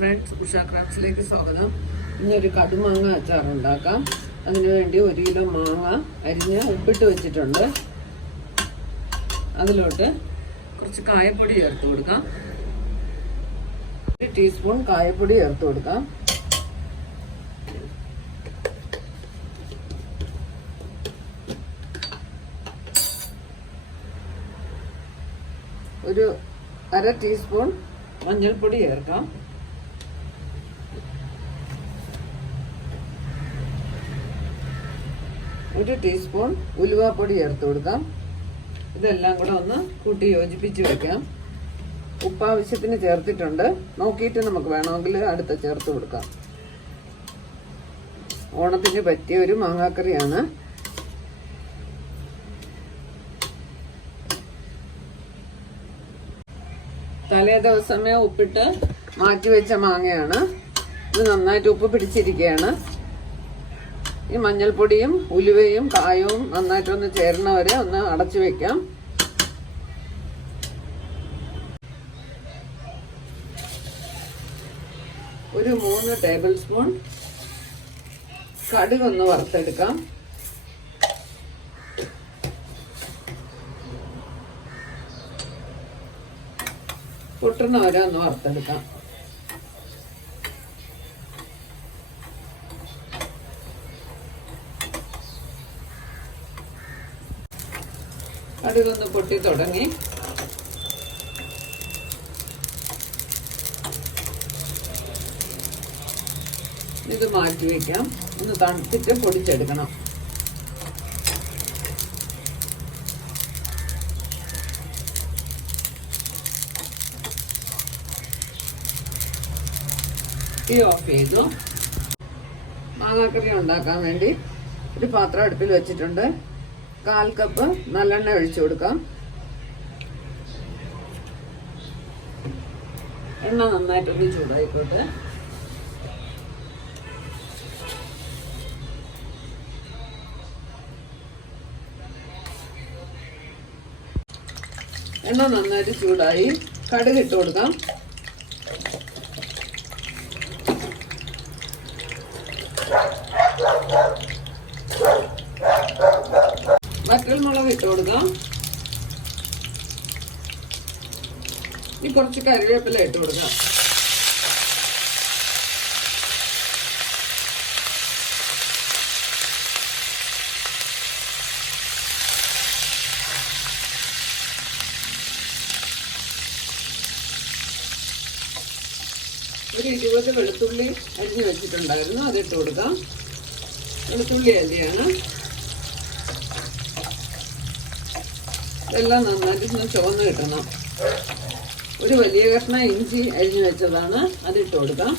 Friends Usha ക്രാഫ്റ്റ്സിലേക്ക് സ്വാഗതം. ഇന്നൊരു കടുമാങ്ങ അച്ചാർ ഉണ്ടാക്കാം. അതിനുവേണ്ടി ഒരു കിലോ മാങ്ങ അരിഞ്ഞ് ഉപ്പിട്ട് വെച്ചിട്ടുണ്ട്. അതിലോട്ട് കുറച്ച് കായപ്പൊടി ചേർത്ത് കൊടുക്കാം. ഒരു ടീസ്പൂൺ കായപ്പൊടി ചേർത്ത് കൊടുക്കാം. ഒരു അര ടീസ്പൂൺ മഞ്ഞൾപ്പൊടി ചേർക്കാം. ഒരു ടീസ്പൂൺ ഉലുവാപ്പൊടി ചേർത്ത് കൊടുക്കാം. ഇതെല്ലാം കൂടെ ഒന്ന് കൂട്ടി യോജിപ്പിച്ച് വെക്കാം. ഉപ്പ് ആവശ്യത്തിന് ചേർത്തിട്ടുണ്ട്. നോക്കിയിട്ട് നമുക്ക് വേണമെങ്കിൽ അടുത്ത ചേർത്ത് കൊടുക്കാം. ഓണത്തിന് പറ്റിയ ഒരു മാങ്ങാക്കറിയാണ്. തലേ ദിവസമേ ഉപ്പിട്ട് മാറ്റി വെച്ച മാങ്ങയാണ്. ഇത് നന്നായിട്ട് ഉപ്പ് പിടിച്ചിരിക്കുകയാണ്. ഈ മഞ്ഞൾപ്പൊടിയും ഉലുവയും കായവും നന്നായിട്ടൊന്ന് ചേർന്നവരെ ഒന്ന് അടച്ചു വെക്കാം. ഒരു മൂന്ന് ടേബിൾ സ്പൂൺ കടുക് ഒന്ന് വറുത്തെടുക്കാം. പൊട്ടുന്ന വരെ ഒന്ന് വറുത്തെടുക്കാം. കടുകൊന്ന് പൊട്ടി തുടങ്ങി. ഇത് മാറ്റി വയ്ക്കാം ഒന്ന് തണുത്തിട്ട് പൊടിച്ചെടുക്കണം. തീ ഓഫ് ചെയ്തു. മാങ്ങാക്കറി ഉണ്ടാക്കാൻ വേണ്ടി ഒരു പാത്രം അടുപ്പിൽ വെച്ചിട്ടുണ്ട്. കാൽ കപ്പ് നല്ലെണ്ണ ഒഴിച്ചു കൊടുക്കാം. എണ്ണ നന്നായിട്ടൊന്ന് ചൂടായിക്കോട്ടെ. എണ്ണ നന്നായിട്ട് ചൂടായി. കടുക് ഇട്ട് കൊടുക്കാം. വറ്റൽ മുളക് ഇട്ട് കൊടുക്കാം. ഇനി കുറച്ച് കറിവേപ്പില ഇട്ട് കൊടുക്കാം. ഒരു ഇരുപത് വെളുത്തുള്ളി അരിഞ്ഞു വെച്ചിട്ടുണ്ടായിരുന്നു. അതിട്ട് കൊടുക്കാം. വെളുത്തുള്ളി അരിയാണ്. ഇതെല്ലാം നന്നായിട്ട് ഒന്ന് ചുവന്ന് കിട്ടണം. ഒരു വലിയ കഷ്ണം ഇഞ്ചി അരിഞ്ഞു വെച്ചതാണ്. അതിട്ട് കൊടുക്കാം.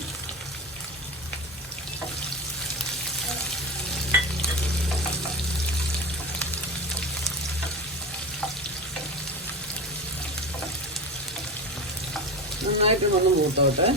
നന്നായിട്ട് ഒന്ന് മൂത്തോട്ടെ.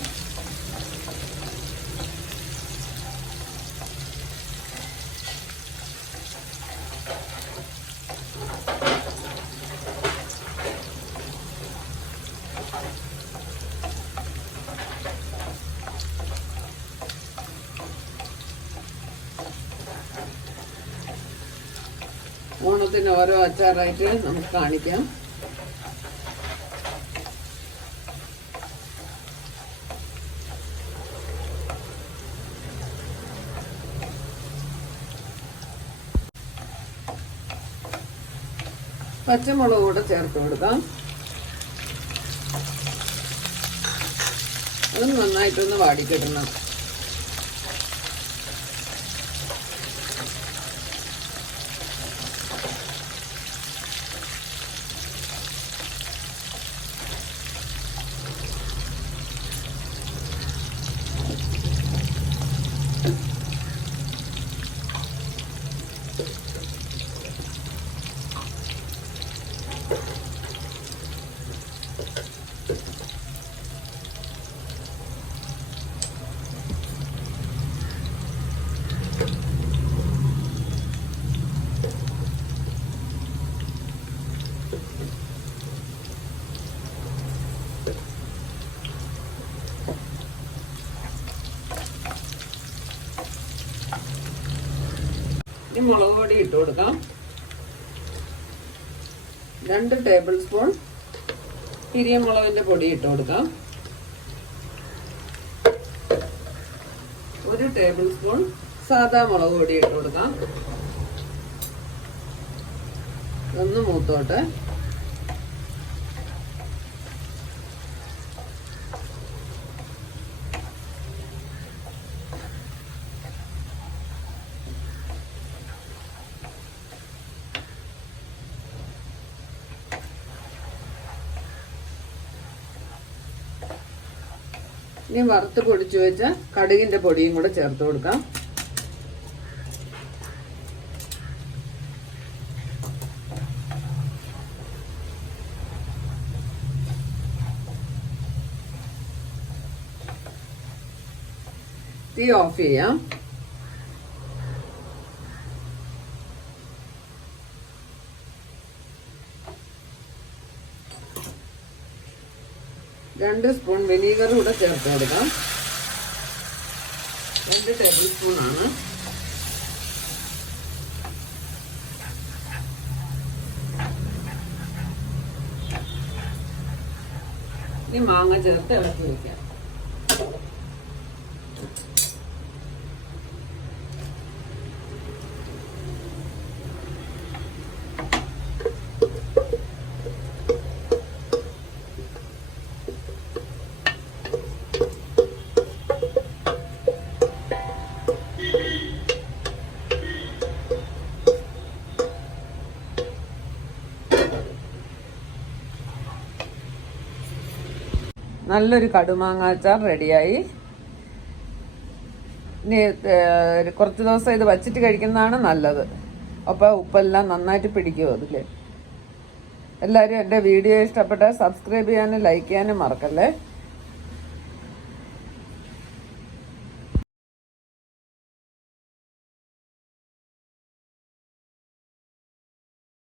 ഓണത്തിന് ഓരോ അച്ചാറായിട്ട് നമുക്ക് കാണിക്കാം. പച്ചമുളക് കൂടെ ചേർത്ത് കൊടുക്കാം. അത് നന്നായിട്ടൊന്ന് വാടിക്കിടണം. ഇനി മുളക് പൊടി ഇട്ട് കൊടുക്കാം രണ്ട് ടേബിൾ സ്പൂൺ പിരിയമുളകിന്റെ പൊടി ഇട്ട് കൊടുക്കാം. ഒരു ടേബിൾ സ്പൂൺ സാദാ മുളക് പൊടി ഇട്ട് കൊടുക്കാം. ഒന്ന് മൂത്തോട്ടെ. ഇനി വറുത്ത് പൊടിച്ചു വെച്ച കടുകിന്റെ പൊടിയും കൂടെ ചേർത്ത് കൊടുക്കാം. തീ ഓഫ് ചെയ്യാം. രണ്ട് സ്പൂൺ വിനീഗർ കൂടെ ചേർത്ത് കൊടുക്കാം രണ്ട് ടേബിൾ സ്പൂൺ ആണ്. ഇനി മാങ്ങ ചേർത്ത് ഇളക്കി വെക്കാം. നല്ലൊരു കടുമാങ്ങാച്ചാർ റെഡിയായി. ഇനി കുറച്ച് ദിവസം ഇത് വച്ചിട്ട് കഴിക്കുന്നതാണ് നല്ലത്. അപ്പോൾ ഉപ്പെല്ലാം നന്നായിട്ട് പിടിക്കും അതിൽ എല്ലാവരും എന്റെ വീഡിയോ ഇഷ്ടപ്പെട്ടാൽ സബ്സ്ക്രൈബ് ചെയ്യാനും ലൈക്ക് ചെയ്യാനും മറക്കല്ലേ?